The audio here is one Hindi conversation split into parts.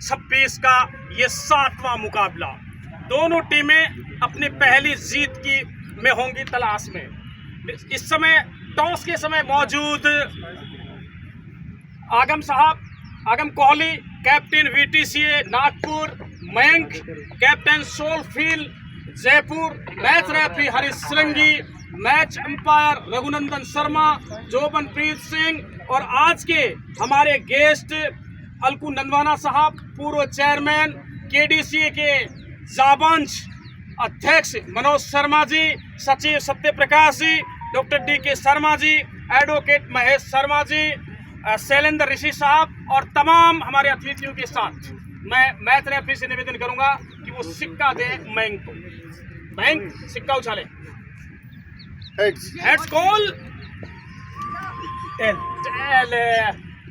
2026 का ये 7वां मुकाबला। दोनों टीमें अपनी पहली जीत की में होंगी तलाश में। इस समय टॉस के समय मौजूद Agam Kohli, captain VTCA Nagpur, Mayank captain सोलफील्ड Jaipur, match referee Harish Shringi, match umpire Raghunandan Sharma, Jobanpreet Singh और आज के हमारे गेस्ट अलकू नंदवाना साहब, पूर्व चेयरमैन KDCA के जाबांज अध्यक्ष मनोज शर्मा जी, सचिव Satya Prakash ji, doctor DK Sharma ji, advocate Mahesh Sharma ji, Shailendra ऋषि साहब और तमाम हमारे अतिथियों के साथ मैं मैच रेफरी से निवेदन करूंगा कि वो सिक्का दे मयंक को। मयंक सिक्का उछाले। Heads call.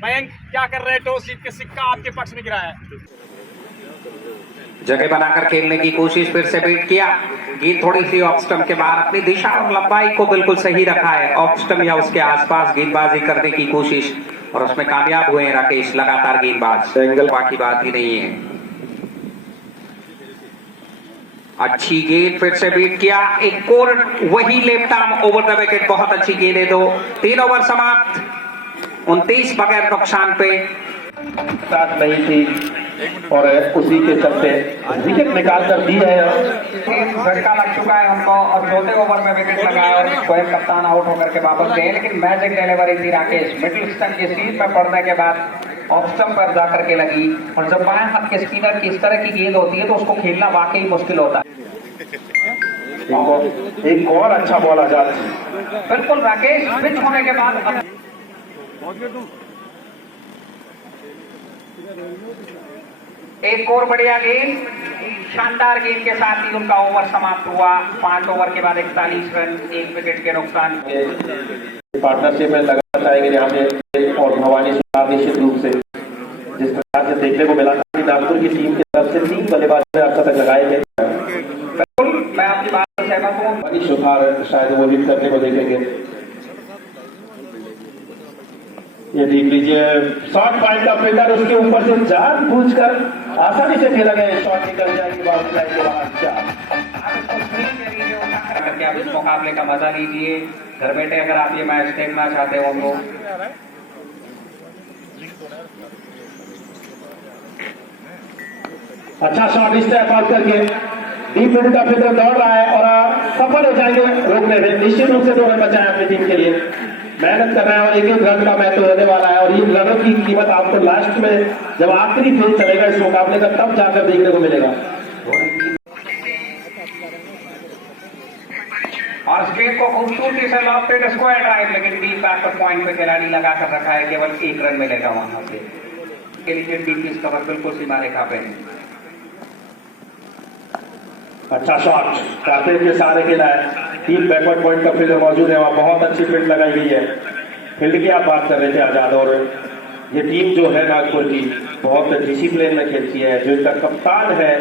मयंक क्या कर रहे? टॉस जीत के सिक्का आपके पक्ष में गिरा है। जगह बनाकर खेलने की कोशिश, फिर से बीट किया। गेंद थोड़ी सी ऑफ स्टंप के बाहर, अपनी दिशा और लंबाई को बिल्कुल सही रखा है। ऑफ स्टंप या उसके आसपास गेंदबाजी करने की कोशिश और उसमें कामयाब हुए हैं राकेश। लगातार गेंदबाज, एंगल बाकी बात ही नहीं है। अच्छी गेंद, फिर से बीट किया। एक और वही left arm over the wicket. बहुत अच्छी गेंद है। 3 ओवर समाप्त, 29 बगैर नुकसान पे। स्टार्ट नहीं थी और उसी के चलते विकेट निकाल कर दी है। झटका लग चुका है हमको और चौथे ओवर में विकेट लगाया और शोएब कप्तान आउट होकर के वापस गए। लेकिन मैजिक डिलीवरी थी राकेश। मिडिल स्टंप के सीट में पड़ने के बाद ऑफ स्टंप पर जाकर के लगी। और जब बाएं हाथ के स्पिनर की इस तरह की गेंद होती है तो उसको खेलना वाकई मुश्किल होता है। एक और अच्छा बॉल आजाद। बिल्कुल राकेश, पिच होने के बाद एक और बढ़िया गेंद, शानदार गेंद के साथ ही उनका ओवर समाप्त हुआ। 5 ओवर के बाद 41 रन, 1 विकेट के नुकसान। पार्टनरशिप में लगाना चाहेंगे यहाँ पे और भवानी सुधार निश्चित रूप से जिस प्रकार से देखने को मिला कि नागपुर की टीम की तरफ से 3 बल्लेबाज अब तक लगाए गए। बिल्कुल, मैं आपकी बात से सहमत हूँ। भवानी सुधार शायद वो हिट करने को देखेंगे। ये देख लीजिए, शॉर्ट पॉइंट का फील्डर उसके ऊपर से जानबूझकर आसानी से खेला गया। शॉट निकल जाएगी, बाउंस जाएगी बाहर। आप इस मुकाबले का मजा लीजिए घर बैठे। अगर आप ये मैच देखना चाहते हो तो अच्छा शॉट स्टेप आउट करके डीप मिड का फील्डर दौड़ रहा है और सफल हो जाएंगे रोकने में। निश्चित रूप से 2 रन बचाए अपनी टीम के लिए। मेहनत कर रहे हैं और एक रन का मैच होने वाला है और इन रनों की कीमत आपको लास्ट में जब आखिरी फेज चलेगा इस मुकाबले का तब जाकर देखने को मिलेगा। और स्ट्रेट को खूबसूरती से लॉफ्टेड स्क्वायर ड्राइव, लेकिन डीप बैक पर पॉइंट पे खिलाड़ी लगा कर रखा है। केवल 1 रन मिलेगा वहां से। के लिए डीप कवर बिल्कुल सीमा रेखा पे। अच्छा शॉट काफी के सहारे खेला है। टीम बैकवर्ड पॉइंट का फील्डर मौजूद है, वहां बहुत अच्छी फील्ड लगाई गई है। फील्ड की आप बात कर रहे थे आजाद, और ये टीम जो है नागपुर की बहुत डिसिप्लिन में खेलती है। जो इनका कप्तान है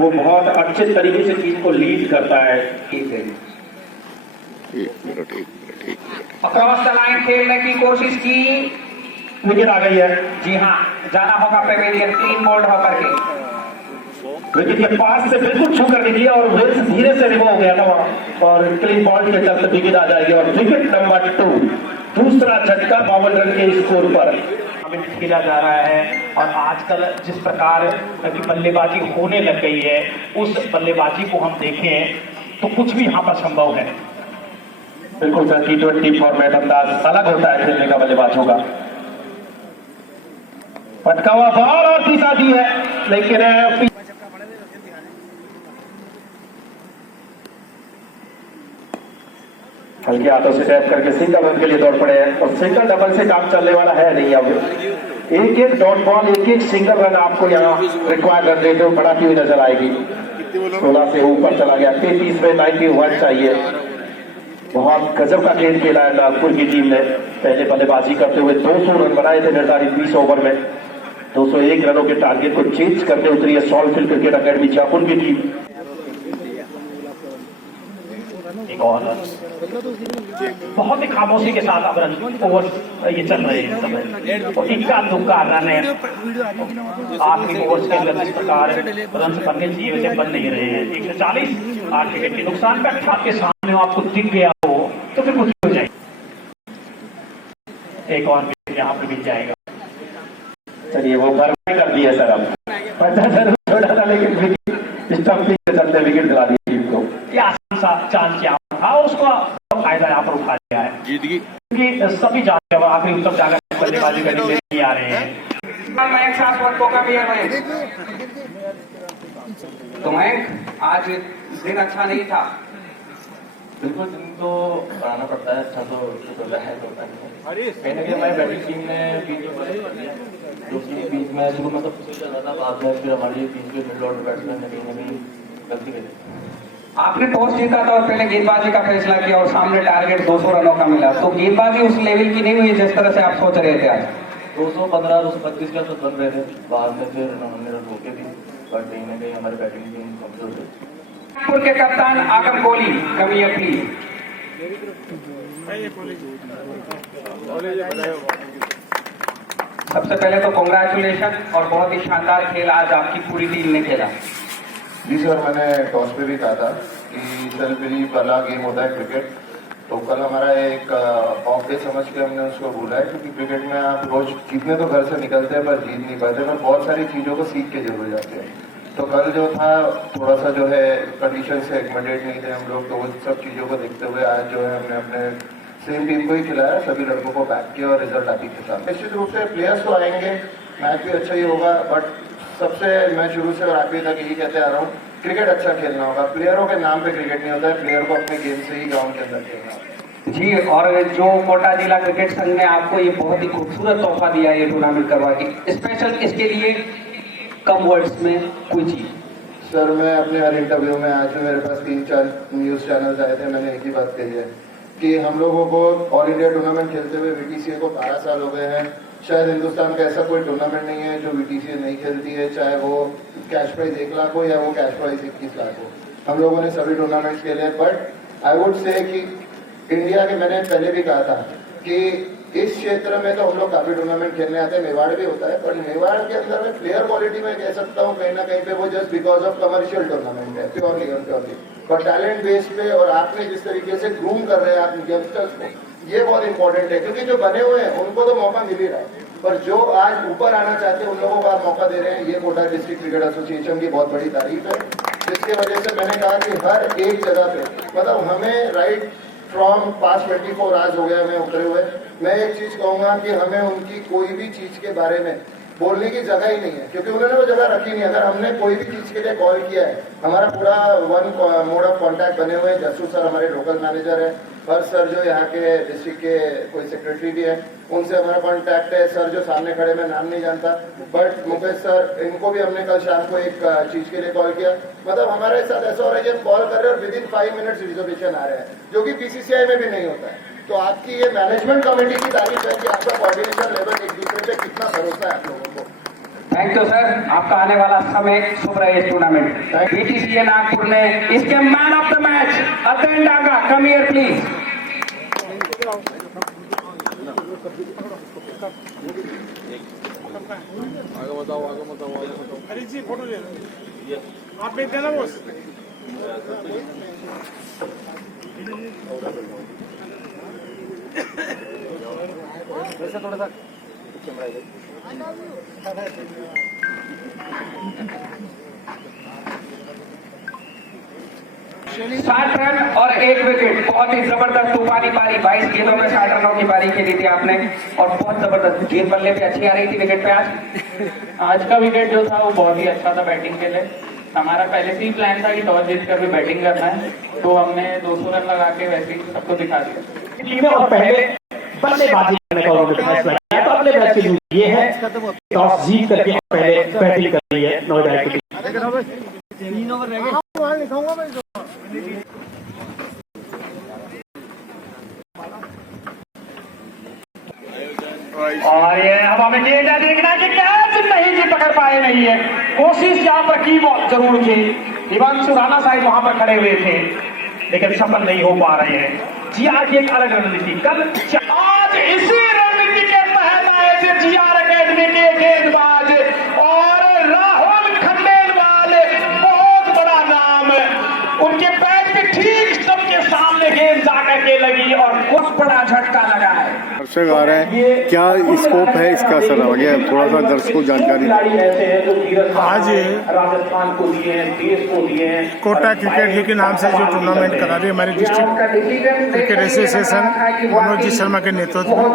वो बहुत अच्छे तरीके से टीम को लीड करता है। क्रॉस द लाइन खेलने की कोशिश की, विकेट आ गई है। जी हाँ, जाना होगा पेवेलियन क्लीन बोल्ड होकर के। विकेट के पास से बिल्कुल छू कर निकली और धीरे से रिमूव हो गया था वहां और क्लीन बॉल के चलते विकेट आ जाएगी। और विकेट नंबर 2, दूसरा झटका 52 रन के स्कोर पर खेला जा रहा है। और आजकल जिस प्रकार की बल्लेबाजी होने लग गई है, उस बल्लेबाजी को हम देखें तो कुछ भी यहाँ पर संभव है। बिल्कुल सर, T20 फॉर्मेट अंदाज अलग होता है खेलने का बल्लेबाजों का। पटका हुआ बॉल और तीसरा दी है, लेकिन हल्के हाथों से टैप करके सिंगल रन के लिए दौड़ पड़े हैं। और सिंगल डबल से काम चलने वाला है नहीं। अब एक डॉट बॉल, एक सिंगल रन आपको यहाँ रिक्वायर्ड रन रेट बढ़ाती हुई नजर आएगी। 16 से ऊपर चला गया। 33 में 91 चाहिए। बहुत गजब का खेल खेला है नागपुर की टीम ने। पहले बल्लेबाजी करते हुए 200 रन बनाए थे निर्धारित 20 ओवर में। 201 रनों के टारगेट को चेंज करने उतरी है सॉल्फील्ड क्रिकेट अकेडमी जयपुर की टीम। एक और बहुत ही खामोशी के साथ अब रन ओवर ये चल रहे हैं सब, और इक्का दुक्का रन है। आखिरी ओवर के अंदर इस प्रकार रन बनने चाहिए वैसे बन नहीं रहे हैं। 140 8 विकेट के नुकसान पे आपके सामने आपको दिख गया हो तो फिर कुछ हो जाएगा। एक और विकेट यहाँ पे मिल जाएगा। चलिए वो बर्बाद कर दिया सर, अब पता जरूर छोड़ा था लेकिन स्टंपिंग के चलते विकेट दिला दी टीम को। क्या आसान सा चांस यहाँ था, उसका फायदा यहाँ पर उठा लिया है, जीत गई क्योंकि सभी जाकर आखिरी उत्तम जाकर बल्लेबाजी करने नहीं आ रहे हैं। तो मयंक आज दिन अच्छा नहीं था। बिल्कुल, दिन तो बनाना पड़ता है, अच्छा तो है तो कहीं ना कहीं हमारी बैटिंग टीम ने बीच में जो कि बीच में शुरू में तो चल रहा था, बाद में फिर हमारी बीच में मिड ऑर्डर बैट्समैन ने कहीं ना कहीं गलती करी। आपने टॉस जीता था और पहले गेंदबाजी का फैसला किया और सामने टारगेट 200 रनों का मिला, तो गेंदबाजी उस लेवल की नहीं हुई जिस तरह से आप सोच रहे थे आज। 215 225 का तो बन रहे थे, बाद में फिर हमने रन रोके भी, पर कहीं ना कहीं हमारी बैटिंग टीम कमजोर है। नागपुर के कप्तान आगम कोहली, कमी अपनी। सबसे पहले तो कांग्रेचुलेशन और बहुत ही शानदार खेल आज आपकी पूरी टीम ने खेला। जी सर, मैंने टॉस पे भी कहा था कि सर मेरी पहला गेम होता है क्रिकेट, तो कल हमारा एक ऑफ डे समझ के हमने उसको बोला है, क्योंकि क्रिकेट में आप रोज जीतने तो घर से निकलते हैं पर जीत नहीं पाते, पर बहुत सारी चीज़ों को सीख के जरूर जाते हैं। तो कल जो था थोड़ा सा जो है कंडीशन से एकमेंडेड नहीं थे हम लोग, तो वो सब चीज़ों को देखते हुए आज जो है हमने अपने सेम टीम को ही खिलाया, सभी लड़कों को बैक किया और रिजल्ट आप ही के साथ। निश्चित रूप से प्लेयर्स तो आएंगे, मैच भी अच्छा ही होगा, बट सबसे मैं शुरू से और आखिरी तक यही कहते आ रहा हूँ, क्रिकेट अच्छा खेलना होगा। प्लेयरों के नाम पे क्रिकेट नहीं होता है, प्लेयर को अपने गेम से ही ग्राउंड के अंदर खेलना होगा। जी, और जो कोटा जिला क्रिकेट संघ ने आपको ये बहुत ही खूबसूरत तोहफा दिया है ये टूर्नामेंट करवा के, स्पेशल इसके लिए कम वर्ड्स में कोई चीज। सर मैं अपने हर इंटरव्यू में, आज मेरे पास 3-4 न्यूज़ चैनल्स आए थे, मैंने एक ही बात कही है कि हम लोगों को ऑल इंडिया टूर्नामेंट खेलते हुए VTCA को 12 साल हो गए हैं। शायद हिंदुस्तान का ऐसा कोई टूर्नामेंट नहीं है जो VTCA नहीं खेलती है, चाहे वो कैश प्राइज 1 लाख हो या वो कैश प्राइज 21 लाख हो। हम लोगों ने सभी टूर्नामेंट्स खेले हैं, बट आई वुड से कि इंडिया के, मैंने पहले भी कहा था कि इस क्षेत्र में तो हम लोग काफी टूर्नामेंट खेलने आते हैं, मेवाड़ भी होता है, पर मेवाड़ के अंदर में प्लेयर क्वालिटी में कह सकता हूँ कहीं ना कहीं पे वो just because of commercial tournament है, प्योरली और प्योरली। पर टैलेंट बेस पे और आपने जिस तरीके से ग्रूम कर रहे हैं आप यंगस्टर्स को, ये बहुत इंपॉर्टेंट है, क्योंकि जो बने हुए हैं उनको तो मौका मिल ही रहा है, पर जो आज ऊपर आना चाहते हैं उन लोगों को आप मौका दे रहे हैं। ये कोटा डिस्ट्रिक्ट क्रिकेट एसोसिएशन की बहुत बड़ी तारीफ है, जिसके वजह से मैंने कहा कि हर एक जगह पे, मतलब हमें राइट फ्रॉम पास 24 आवर्स हो गया हमें उतरे हुए, मैं एक चीज कहूंगा कि हमें उनकी कोई भी चीज के बारे में बोलने की जगह ही नहीं है, क्योंकि उन्होंने वो जगह रखी नहीं। अगर हमने कोई भी चीज के लिए कॉल किया है, हमारा पूरा वन मोड ऑफ कांटेक्ट बने हुए हैं। जस्सू सर हमारे लोकल मैनेजर है, हर सर जो यहाँ के डिस्ट्रिक्ट के कोई सेक्रेटरी भी है, उनसे हमारा कांटेक्ट है। सर जो सामने खड़े, मैं नाम नहीं जानता, बट मुकेश सर, इनको भी हमने कल शाम को एक चीज के लिए कॉल किया। मतलब हमारे साथ ऐसा हो रहा है कि हम कॉल कर रहे हैं और विद इन 5 मिनट्स रिजर्वेशन आ रहे हैं, जो कि BCCI में भी नहीं होता है। तो आपकी ये मैनेजमेंट कमेटी की तारीफ है कि आपका कोऑर्डिनेशन लेवल एक दूसरे पे कितना भरोसा है आप लोगों को। थैंक यू सर, आपका आने वाला समय शुभ रहे इस टूर्नामेंट। VTCA नागपुर ने इसके man of the match Atul Daga, come here please. अरे जी फोटो ले आप भेज देना बॉस। वैसे थोड़ा सा 60 रन और 1 विकेट, बहुत ही जबरदस्त तूफानी पारी। 22 गेंदों में 60 रनों की पारी खेली थी आपने और बहुत जबरदस्त गेंद बल्ले पे अच्छी आ रही थी विकेट पे। आज का विकेट जो था वो बहुत ही अच्छा था बैटिंग के लिए। हमारा पहले से ही प्लान था कि टॉस जीत कर भी बैटिंग करना है, तो हमने 200 रन लगा के वैसे ही सबको दिखा दिया। टीमें और पहले बल्लेबाजी करने का उन्होंने फैसला किया, तो अगले मैच के लिए ये है टॉस जीत करके पहले बैटिंग कर रही है नोएडा की टीम। और ये अब हमें ये देखना कि कैच नहीं जी पकड़ पाए नहीं है। कोशिश यहाँ पर की जरूर थी, हिमांशु राणा साहिब वहां पर खड़े हुए थे, लेकिन सफल नहीं हो पा रहे हैं। जीआर की एक अलग रणनीति कल आज इसी रणनीति के तहत आए थे जीआर अकेडमी के गेंदबाज और राहुल खंडेलवाल, बहुत बड़ा नाम, उनके बैट के ठीक स्टंप के सामने गेंद जाकर के लगी और बहुत बड़ा झटका लगा है। दर्शक आ रहे हैं, क्या स्कोप है इसका सर? आगे थोड़ा सा दर्शकों को जानकारी। आज राजस्थान को दिए हैं, देश को दिए हैं कोटा क्रिकेट लीग के नाम से जो टूर्नामेंट करा रही है हमारी district cricket association Manoj ji Sharma के नेतृत्व में,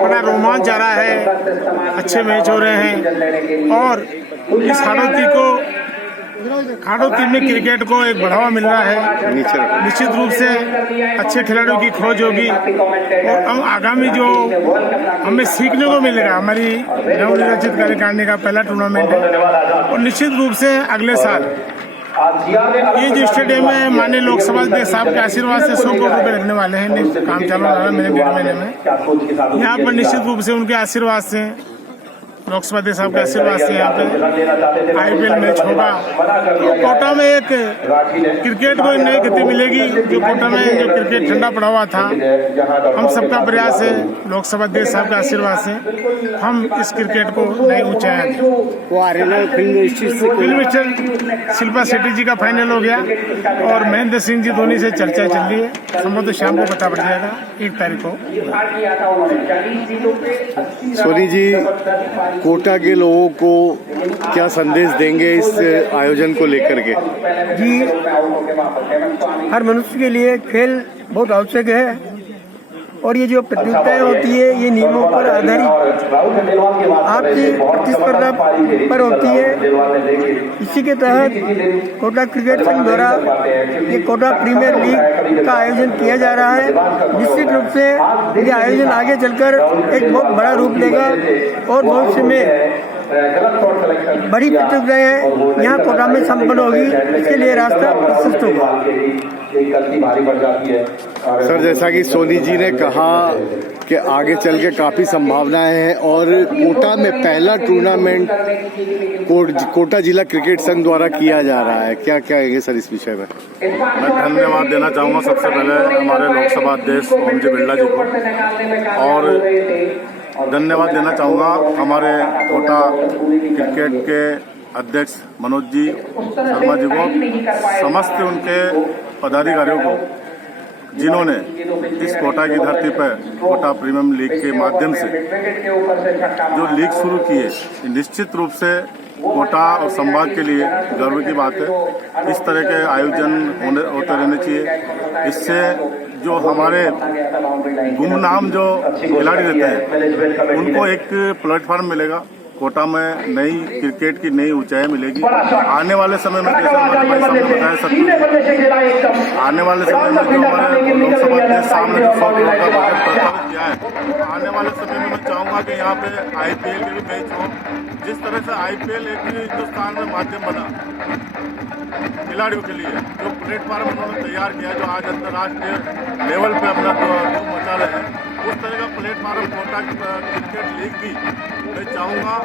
बड़ा रोमांच जा रहा है, अच्छे मैच हो रहे हैं और इस हाड़ौती में क्रिकेट को एक बढ़ावा मिल रहा है। निश्चित रूप से अच्छे खिलाड़ियों की खोज होगी और हम आगामी जो हमें सीखने को मिलेगा, हमारी नवनिर्वाचित कार्यकारिणी का पहला टूर्नामेंट है और निश्चित रूप से अगले साल ये जो स्टेडियम है माननीय लोकसभा अध्यक्ष साहब के आशीर्वाद से 100 करोड़ रुपए लगने वाले हैं। काम चालू रहा है मेरे 1.5 महीने में। यहाँ पर निश्चित रूप से उनके आशीर्वाद से, लोकसभा अध्यक्ष साहब के आशीर्वाद से यहाँ पे IPL मैच होगा तो कोटा में एक क्रिकेट को नई गति मिलेगी। जो कोटा में जो क्रिकेट ठंडा पड़ा हुआ था, हम सबका प्रयास है, लोकसभा अध्यक्ष साहब के आशीर्वाद से हम इस क्रिकेट को नई ऊंचाई फिल्म स्टार शिल्पा शेट्टी जी का फाइनल हो गया और महेंद्र सिंह जी धोनी से चर्चा चल रही है। संभवतः शाम को पता पड़ जाएगा 1 तारीख को। सोनी जी, कोटा के लोगों को क्या संदेश देंगे इस आयोजन को लेकर के? जी, हर मनुष्य के लिए खेल बहुत आवश्यक है और ये जो प्रतियोगिताएं होती है ये नियमों पर आधारित आपसी प्रतिस्पर्धा पर होती है। इसी के तहत कोटा क्रिकेट संघ द्वारा ये कोटा प्रीमियर लीग का आयोजन किया जा रहा है। निश्चित रूप से ये आयोजन आगे चलकर एक बहुत बड़ा रूप लेगा और भविष्य में बड़ी प्रतियोगिताएं यहाँ कोटा में संपन्न होगी। इसके लिए रास्ता प्रशस्त होगा। सर, जैसा कि सोनी जी ने कहा कि आगे चल के काफ़ी संभावनाएं हैं और कोटा में पहला टूर्नामेंट कोटा जिला क्रिकेट संघ द्वारा किया जा रहा है, क्या कहेंगे सर इस विषय में? मैं धन्यवाद देना चाहूँगा सबसे पहले हमारे लोकसभा अध्यक्ष ओम जी बिरला जी को और धन्यवाद देना चाहूँगा हमारे कोटा क्रिकेट के अध्यक्ष मनोज जी शर्मा जी को, समस्त उनके पदाधिकारियों को जिन्होंने इस कोटा की धरती पर कोटा प्रीमियम लीग के माध्यम से जो लीग शुरू की है, निश्चित रूप से कोटा और संभाग के लिए गर्व की बात है। इस तरह के आयोजन होते रहने चाहिए। इससे जो हमारे गुमनाम जो खिलाड़ी रहते हैं उनको एक प्लेटफॉर्म मिलेगा। कोटा में नई क्रिकेट की नई ऊंचाई मिलेगी। आने वाले समय में जैसे हमारे भाई साहब ने बताया सकते आने वाले समय में जो हमारे लोकसभा अध्यक्ष साहब ने 100 करोड़ का बजट प्रस्तावित किया है, आने वाले समय में मैं चाहूँगा कि यहाँ पे IPL के भी मैच हो। जिस तरह से IPL एक हिंदुस्तान में माध्यम बना खिलाड़ियों के लिए, जो प्लेटफॉर्म उन्होंने तैयार किया, जो आज अंतर्राष्ट्रीय लेवल पे अपना धूम मचा रहे हैं, उस तरह का प्लेटफॉर्म कोटा क्रिकेट लीग भी मैं चाहूँगा।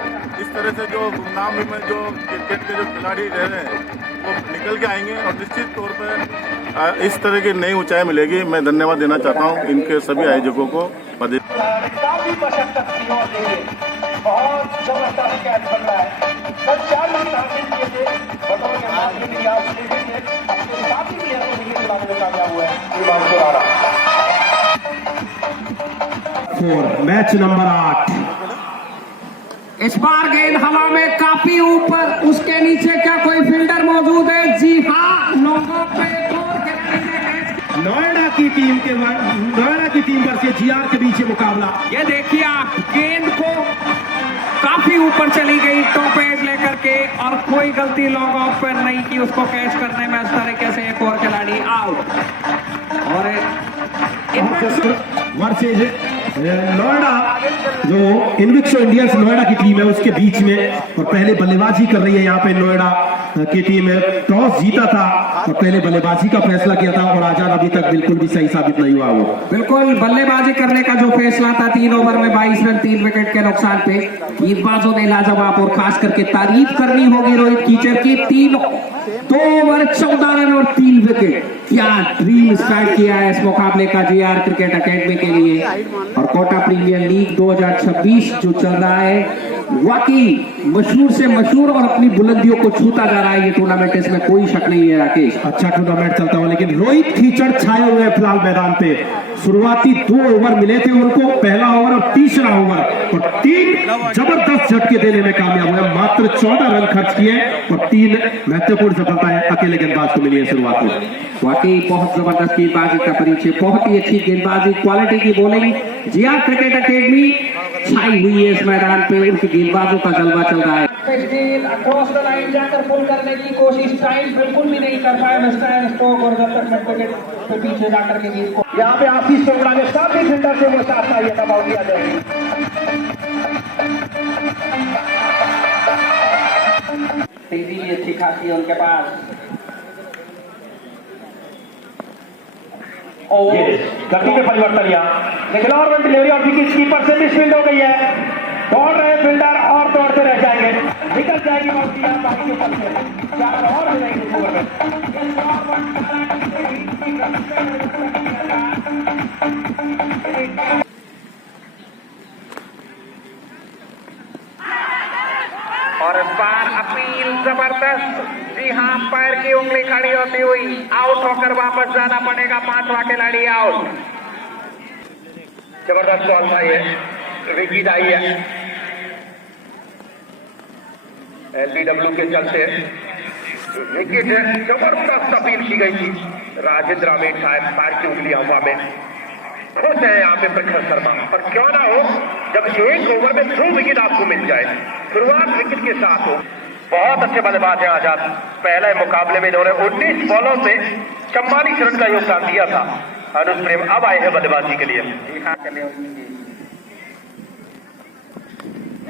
इस तरह से जो गुमनाम में जो क्रिकेट के जो खिलाड़ी रह रहे हैं वो निकल के आएंगे और निश्चित तौर पर इस तरह की नई ऊंचाई मिलेगी। मैं धन्यवाद देना चाहता हूँ इनके सभी आयोजकों को। Match number 8। इस बार गेंद हवा में काफी ऊपर, उसके नीचे क्या कोई फील्डर मौजूद है? जी हाँ, लोगों पे नोएडा की टीम वर्सेस जीआर के बीच मुकाबला। ये देखिए आप, गेंद को काफी ऊपर चली गई टॉप एज लेकर के और कोई गलती लॉन्ग ऑफ पर नहीं की उसको कैच करने में। इस तरीके से एक और खिलाड़ी आउट। और वर्सेज नोएडा, जो इन्विक्सो इंडियंस नोएडा की टीम है उसके बीच में, और पहले बल्लेबाजी कर रही है यहाँ पे नोएडा। की टीम टॉस जीता था और पहले बल्लेबाजी का फैसला किया था और आजाद अभी तक बिल्कुल भी सही साबित नहीं हुआ वो। बिल्कुल बल्लेबाजी करने का जो फैसला था 3 ओवर में 22 रन 3 विकेट के नुकसान पे गेंदबाजों ने लाजवाब और खास करके तारीफ करनी होगी रोहित कीचड़ की 2 ओवर 14 रन और 3 विकेट। क्या ड्रीम स्टार्ट किया है इस मुकाबले का जीआर क्रिकेट एकेडमी के लिए और कोटा प्रीमियर लीग 2026 जो चल रहा है वाकई मशहूर से मशहूर और अपनी बुलंदियों को छूता जा रहा है ये टूर्नामेंट, इसमें कोई शक नहीं है राकेश। अच्छा टूर्नामेंट चलता हुआ लेकिन रोहित कीचड़ छाए हुए फिलहाल मैदान पे। शुरुआती 2 ओवर मिले थे उनको, पहला ओवर और तीसरा ओवर और 3 जबरदस्त झटके देने में कामयाब हुए। मात्र 14 रन खर्च किए और 3 महत्वपूर्ण सफलताएं अकेले गेंदबाज को मिली है शुरुआत में। वाकई बहुत जबरदस्त गेंदबाजी का परिचय, बहुत ही अच्छी गेंदबाजी, क्वालिटी की बॉलिंग। जीआर क्रिकेट एकेडमी छाई हुई है इस मैदान पे, उनकी गेंदबाजों का जलवा चल रहा है। अक्रॉस द लाइन जाकर पुल करने की कोशिश, टाइम बिल्कुल भी नहीं कर पाए मिस्टर स्टोक और जब तक मिड विकेट पे पीछे जाकर के गेंद को यहाँ पे आशीष चोपड़ा ने सामने फील्डर से वो साथ आई दबाव दिया जाएगी। तेजी भी अच्छी खासी है उनके पास। गति में परिवर्तन यहाँ लेकिन और डिलीवरी और विकेट कीपर से मिसफील्ड हो गई है। दौड़ रहे फील्डर और दौड़ते रह जाएंगे, निकल जाएगी बाउंड्री यहाँ बाकी के ऊपर से 4 और हो जाएंगे ओवर में। और इस बार अपील जबरदस्त, जी हाँ, पैर की उंगली खड़ी होती हुई आउट होकर वापस जाना पड़ेगा। 5वां खिलाड़ी आउट। जबरदस्त बॉल था ये, विकेट आई है एलबीडब्ल्यू के चलते विकेट है। जबरदस्त अपील की गई थी। राजेंद्र अमीर साहब पैर की उंगली हवा में खुश है यहाँ पे प्रखर शर्मा। और क्यों ना हो जब 1 ओवर में 2 विकेट आपको मिल जाए, शुरुआत विकेट के साथ हो। बहुत अच्छे बल्लेबाज हैं आजाद। पहले मुकाबले में इन्होंने 19 बॉलों से 44 रन का योगदान दिया था। अनुज प्रेम अब आए हैं बल्लेबाजी के लिए।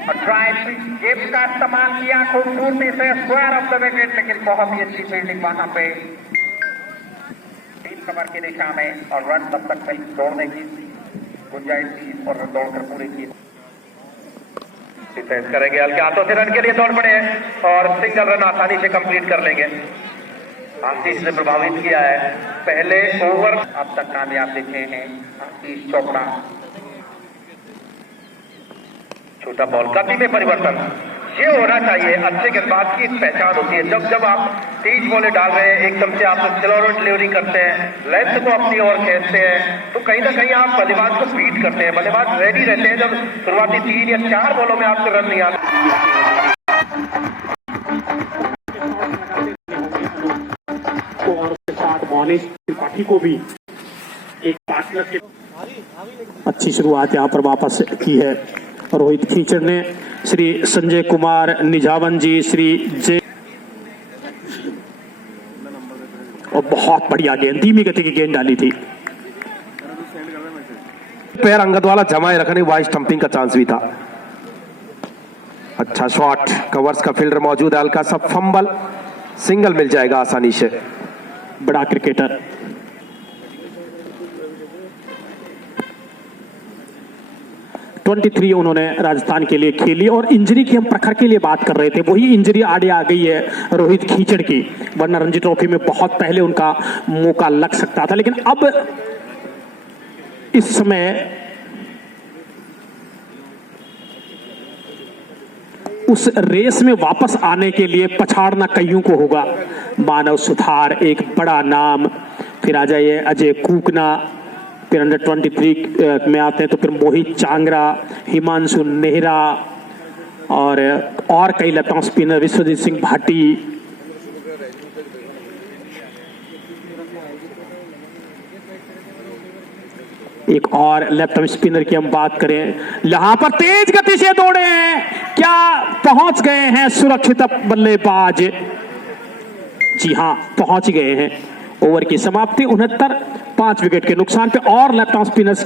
और ड्राइव गेम का इस्तेमाल किया खूबसूरती से, स्क्वायर ऑफ द विकेट, लेकिन बहुत ही अच्छी फील्डिंग वहां पे टीम कवर की दिशा में और रन तब तक कहीं दौड़ने की गुंजाइश थी और रन दौड़कर पूरी की। डिफेंस करेंगे, हल्के हाथों से रन के लिए दौड़ पड़े हैं और सिंगल रन आसानी से कंप्लीट कर लेंगे। आशीष ने प्रभावित किया है पहले ओवर, अब तक कामयाब दिखे हैं आशीष चोपड़ा। छोटा बॉल, गति में परिवर्तन, ये होना चाहिए। अच्छे गेंदबाज की एक पहचान होती है। जब जब आप तेज बॉलें डाल रहे हैं, एकदम से आप स्लो डिलीवरी करते हैं, लेंथ को अपनी ओर खींचते हैं, तो कहीं ना कहीं आप बल्लेबाज को बीट करते हैं। बल्लेबाज रेडी रहते हैं जब शुरुआती 3 या 4 बॉलों में आपको रन नहीं आते। त्रिपाठी को भी एक पार्टनर के अच्छी शुरुआत यहाँ पर वापस की है रोहित कीचड़ ने। श्री संजय कुमार निजावन जी, श्री जे, और बहुत बढ़िया गेंद, धीमी गति की गेंद डाली थी। पैर अंगद वाला जमाए रखने, वाइड स्टंपिंग का चांस भी था। अच्छा शॉट, कवर्स का फील्डर मौजूद है, हल्का सा फंबल, सिंगल मिल जाएगा आसानी से। बड़ा क्रिकेटर 23 उन्होंने राजस्थान के लिए खेली और इंजरी की हम प्रखर के लिए बात कर रहे थे, वही इंजरी आड़े आ गई है रोहित कीचड़ की, वरना रणजी ट्रॉफी में बहुत पहले उनका मौका लग सकता था। लेकिन अब इस समय उस रेस में वापस आने के लिए पछाड़ना कईयों को होगा। मानव सुथार एक बड़ा नाम, फिर आ जाइए अजय कूकना, फिर अंडर 23 में आते हैं तो फिर मोहित चांगरा, हिमांशु नेहरा और कई left arm spinner, Vishwajeet Singh Bhati. एक और लेफ्ट आर्म स्पिनर की हम बात करें, यहां पर तेज गति से दौड़े हैं, क्या पहुंच गए हैं सुरक्षित बल्लेबाज? जी हां, पहुंच गए हैं। ओवर की समाप्ति 69, 5 विकेट के नुकसान पे और लेफ्ट आर्म स्पिनर्स